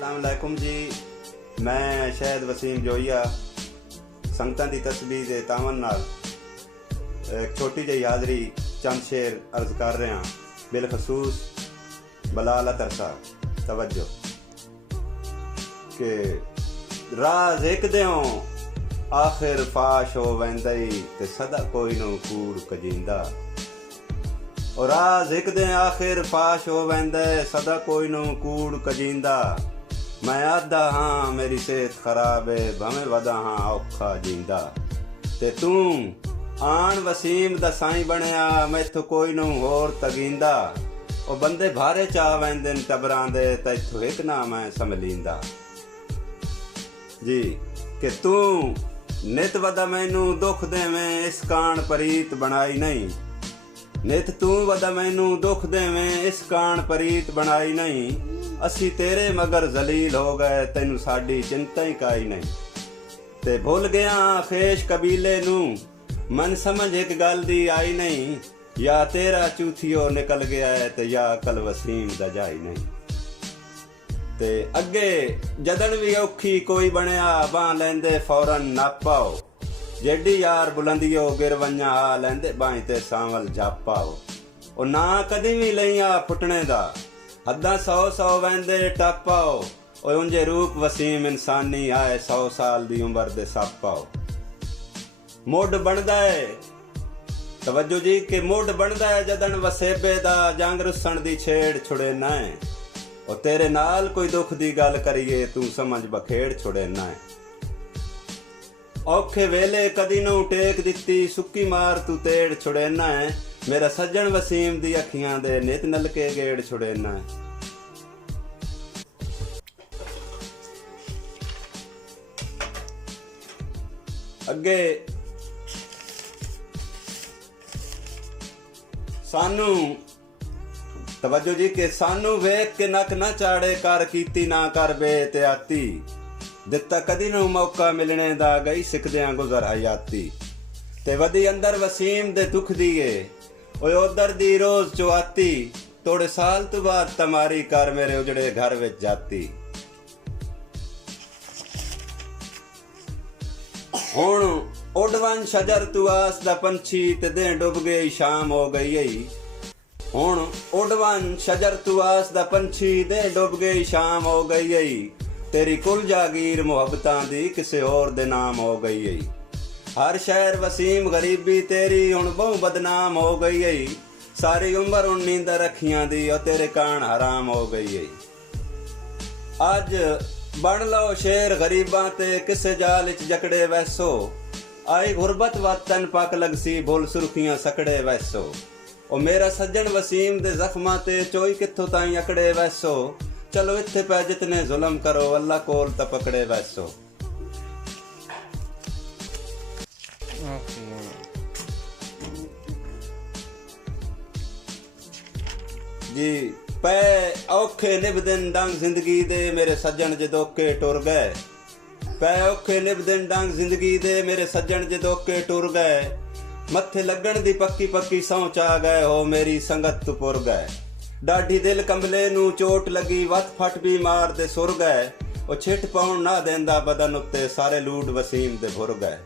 अस्सलाम वालेकुम जी। मैं शहद वसीम जोईया संगतां दी तस्बीह दे तावन नाल एक छोटी जी हाज़री चंद शेर अर्ज कर रहे हैं। बिलखसूस बलाल तरसा तवज्जो के राज एक देओ आखिर फाश हो वेंदई ते सदा कोई नो कूड़ कजींदा। और राज एक दे आखिर फाश हो वेंदे सदा कोई नो कूड़ कजींदा। मैं आदा हाँ मेरी सेहत खराब है भवें वदा हाँ औखा जींदा। ते तू आन वसीम दा साईं बनिया मैथों कोई नो होर तगींदा। ओ बंदे भारे चा वेंदे टबरां दे तैथों एक ना मैं संभलींदा जी। कि तू नित वदा मैनू दुख देवें इस कान परीत बनाई नहीं। नित तू वदा मैनू दुख देवें इस कान परीत बनाई नहीं। असी तेरे मगर जलील हो गए तैनू साडी चिंता ही काई नहीं। ते भुल गया खेश कबीले नू मन समझ एक गल दी आई नहीं। या तेरा चूथियो निकल गया है ते या कल वसीम दा जाई नहीं। ते अगे जदन भी औखी कोई बनया बां लेंदे फौरन नापाओ। जेडी यार बुलंदियो गिरवंजा आ लेंदे बाई ते सांवल जापाओ। ओ ना कदी भी लईया फुटने दा हद्दां 100 वेंदे टापाओ। ओ उंजे रूप वसीम इंसानी आए 100 साल दी उम्र दे सापाओ। मुड बनदा है तवज्जो जी के मुड बनदा है जदन वसेबे दा जंग रुसण दी छेड़ छुड़े ना है। ओ तेरे नाल कोई दुख दी गल करिए तू समझ बखेड़ छुड़े ना है। औखे वेले कदी नू टेक दिती सुक्की मार तू तेड़ छुड़े ना है। मेरा सज्जन वसीम दी अखियां दे नित नलके गेड़ छुड़े ना है। अगे सानू तवज्जो जी के सानू वेख के नक ना चाड़े कर कीती ना कर बेहतियाती। दिता कदी नू मौका मिलने दा गई सिखदियां गुजर हयाती। ते वदी अंदर वसीम दे दुख दिए ओए उधर दी रोज चुआती। थोड़े साल तो बाद तमारी कर मेरे उजड़े घर विच जाती। हुण उड़वन शजर तू आस दा पंछी ते दे डुब गई शाम हो गई। हुण उड़वन शजर तू आस दा पंछी दे डुब गई शाम हो गई। तेरी कुल जागीर मुहब्बतां दी किसे और दे नाम हो गई। हर शहर वसीम गरीबी तेरी हुण बहु बदनाम हो गई। सारी उम्र हुण नींद रखियां दी और तेरे कान हराम हो गई। अज बन लो शेर गरीबां ते किसे जाल इच जकड़े वैसो। आई गुरबत वतन पक लगसी भुल सुर्खियां सकड़े वैसो। ओ मेरा सज्जन वसीम दे जख्मां ते चोई कित्थों ताईं अकड़े वैसो। चलो इत्थे पै जितने जुल्म करो अल्लाह कोल त पकड़े वैसो जी। पै औखे निभ दिन डंग जिंदगी दे मेरे सज्जन जदोके टुर गए। पै औखे निभ दिन डंग जिंदगी दे मेरे सज्जन जदोके टुर गए। मत्थे लगन दी पक्की पक्की सौं चा गए हो मेरी संगत तू पुर गए। डाढ़ी दिल कंबले नू चोट लगी वत फट भी मार दे सुर गए। ओ छिट पाउण ना देंदा बदन उत्ते सारे लूट वसीम दे भुर गए।